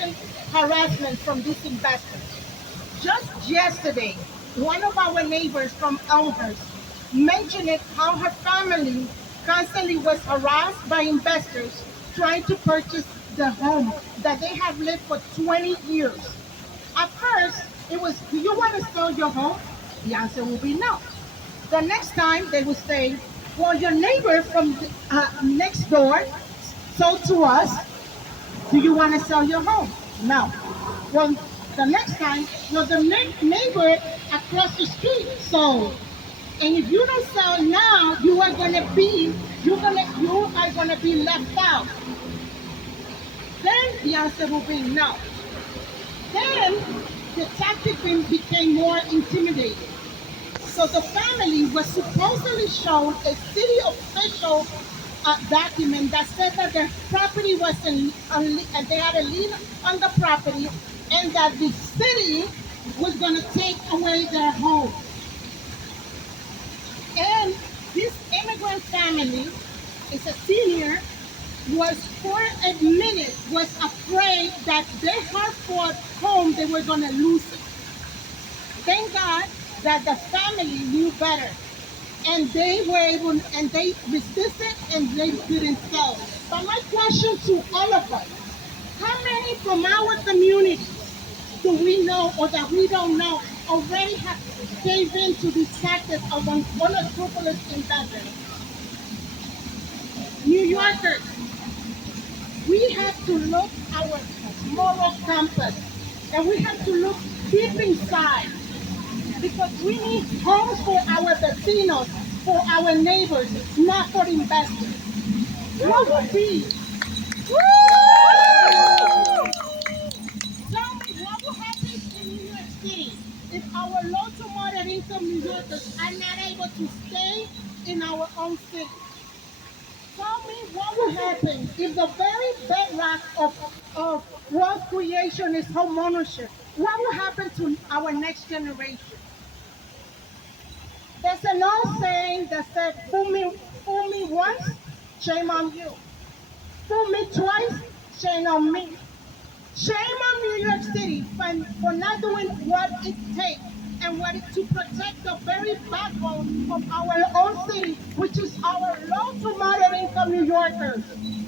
constant harassment from these investors. Just yesterday, one of our neighbors from Elmhurst mentioned it, how her family constantly was harassed by investors trying to purchase the home that they have lived for 20 years. At first, it was, do you want to sell your home? The answer will be no. The next time they would say, well, your neighbor from next door sold to us. Do you want to sell your home? No. Well, the next time, well, the neighbor across the street sold. And if you don't sell now, you are gonna be left out. Then the answer will be no. Then the tactic became more intimidating. So the family was supposedly shown a city official document that said that their property was and they had a lien on the property, and that the city was going to take away their home. And this immigrant family is a senior, was for a minute was afraid that their hard-fought home, they were going to lose it. Thank God that the family knew better, and they were able, and they resisted, and they didn't sell. But my question to all of us, how many from our community do we know, or that we don't know, already have gave in to the tactics of unscrupulous investors? New Yorkers, we have to look our moral compass, and we have to look deep inside, because we need homes for our vecinos, for our neighbors, not for investors. What would be? Tell me, what will happen in New York City if our low to moderate income New Yorkers are not able to stay in our own city? Tell me, what will happen if the very bedrock of wealth creation is home ownership? What will happen to our next generation? There's an old saying that said, fool me once, shame on you. Fool me twice, shame on me. Shame on New York City for not doing what it takes and what it to protect the very backbone of our own city, which is our low to moderate income New Yorkers,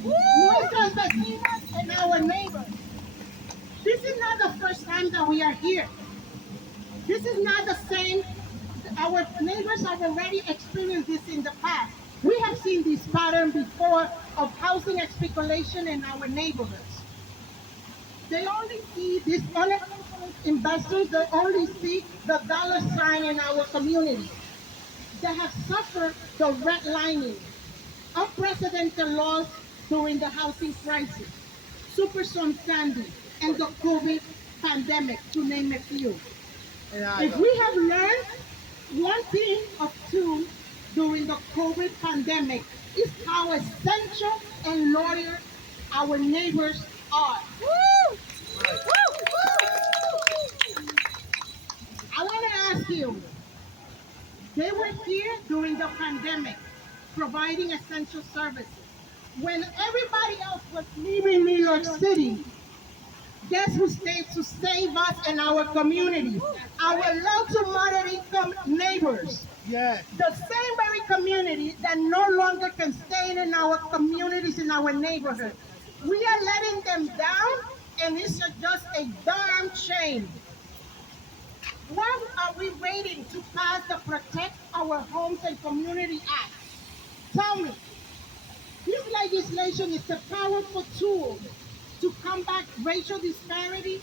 nuestros vecinos, and our neighbors. This is not the first time that we are here. This is not the same. Our neighbors have already experienced this in the past. We have seen this pattern before of housing speculation in our neighborhoods. They only see these uneducated investors, they only see the dollar sign in our community. They have suffered the redlining, unprecedented loss during the housing crisis, Superstorm Sandy, and the COVID pandemic, to name a few. If we have learned one thing of two during the COVID pandemic, is how essential and loyal our neighbors are. Woo! I want to ask you, they were here during the pandemic, providing essential services. When everybody else was leaving New York City, guess who stayed to save us and our community? Our low to moderate income neighbors. Yes. The same very community that no longer can stay in our communities, in our neighborhoods. We are letting them down, and it's just a darn shame. What are we waiting to pass the Protect Our Homes and Community Act? Tell me. This legislation is a powerful tool to combat racial disparity,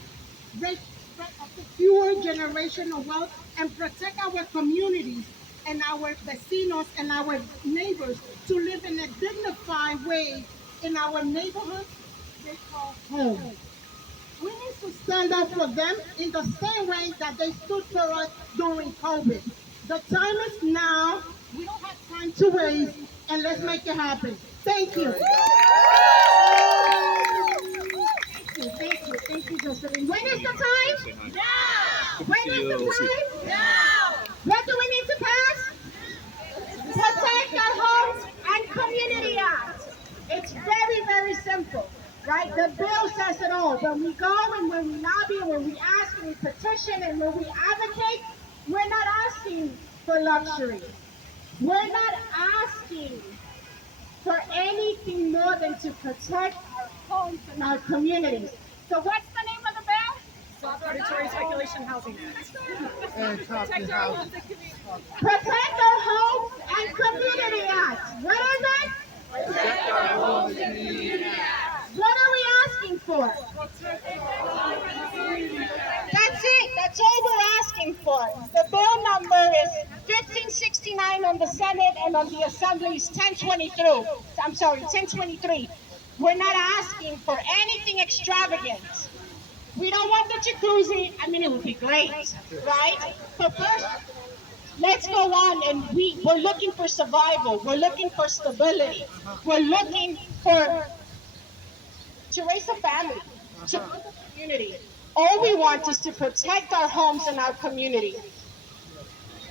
secure generational wealth, and protect our communities and our vecinos and our neighbors to live in a dignified way in our neighborhoods they call home. We need to stand up for them in the same way that they stood for us during COVID. The time is now. We don't have time to waste, and let's make it happen. Thank you. Thank you, Josephine. When is the time? Now. When is the time? Now. What do we need to pass? Protect Our Homes and Community Act. It's very, very simple. right? The bill says it all. When we go and when we lobby and when we ask and we petition and when we advocate, we're not asking for luxury. We're not asking for anything more than to protect our homes and our communities. So what's the name of the bill? Stop predatory speculation housing act. Protect our homes and community act. What is it? Protect our homes and community act. What are we asking for? That's it. That's all we're asking for. The bill number is 1569 on the Senate and on the Assembly is 1023. I'm sorry, 1023. We're not asking for anything extravagant. We don't want the jacuzzi. I mean, it would be great, right? But first, let's go on, and we're looking for survival. We're looking for stability. We're looking to raise a family, to build a community. All we want is to protect our homes and our community.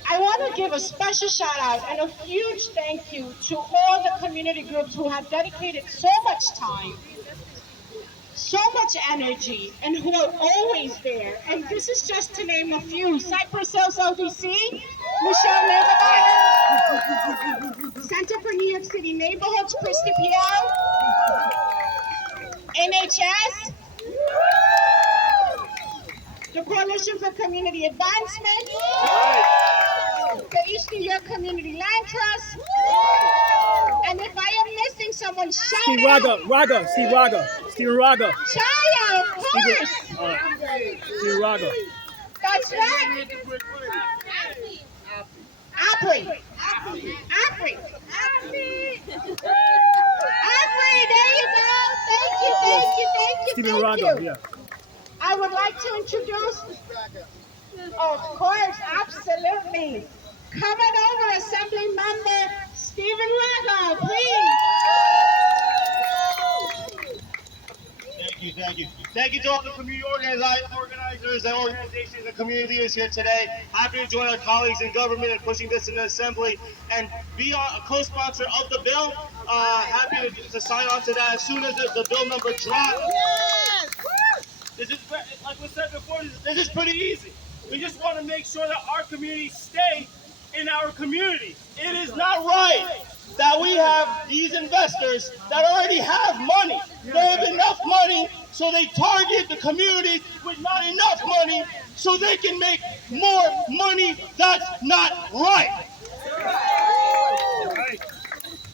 I want to give a special shout out and a huge thank you to all the community groups who have dedicated so much time, so much energy, and who are always there. And this is just to name a few. Cypress Hills LDC, Michelle Navarro, Center for New York City Neighborhoods, Christy Pierre, NHS, the Coalition for Community Advancement, the East New York Community Land Trust, and if I am missing someone, shout Steve out. Raga, Steve Raga, Stephen Raga. Chaya, of course. Steve Raga. That's right. Apri. There you go. Thank you. Stephen Raga, yeah. I would like to introduce, of course, absolutely. Coming over, Assembly Member Stephen Raga, please. Thank you. Thank you to all the community organizers and organizations and community leaders here today. Happy to join our colleagues in government in pushing this in the Assembly and be a co-sponsor of the bill. Happy to sign on to that as soon as the bill number drops. Yes. This is, like we said before, this is pretty easy. We just want to make sure that our communities stay in our communities. It is not right that we have these investors that already have money. They have enough money, so they target the communities with not enough money so they can make more money. That's not right.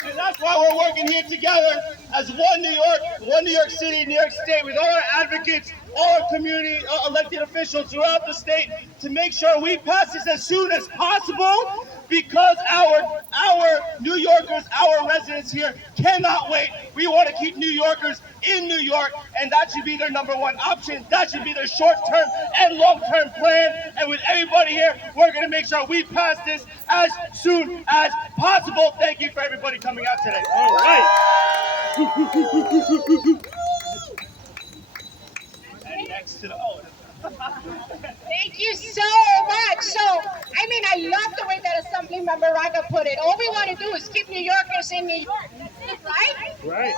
And that's why we're working here together as one New York City, New York State, with all our advocates, all our community elected officials throughout the state to make sure we pass this as soon as possible, because our New Yorkers, our residents here cannot wait. We want to keep New Yorkers in New York, and that should be their number one option. That should be their short-term and long-term plan. And with everybody here, we're going to make sure we pass this as soon as possible. Thank you for everybody coming out today. All right. And next to the Thank you so much. So, I mean, I love the way that Assembly Member Raga put it. All we want to do is keep New Yorkers in New York. That's it, right? Right.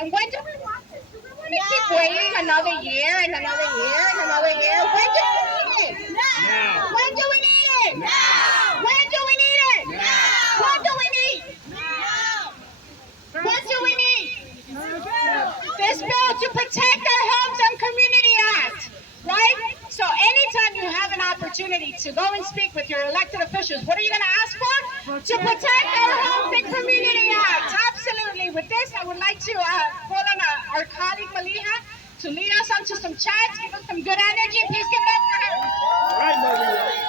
And when do we want this? Do we want to keep waiting another year and another year and another year? When do we need it? Now. When do we need it? Now. When do we need it? Now. What do we need? What do we need? This bill to protect our homes and community act, right? So anytime you have an opportunity to go and speak with your elected officials, what are you going to ask for? To protect our homes and community act. Absolutely. With this, I would like to call on our colleague Maliha to lead us onto some chats, give us some good energy. Please give it up for her. All right, Maria.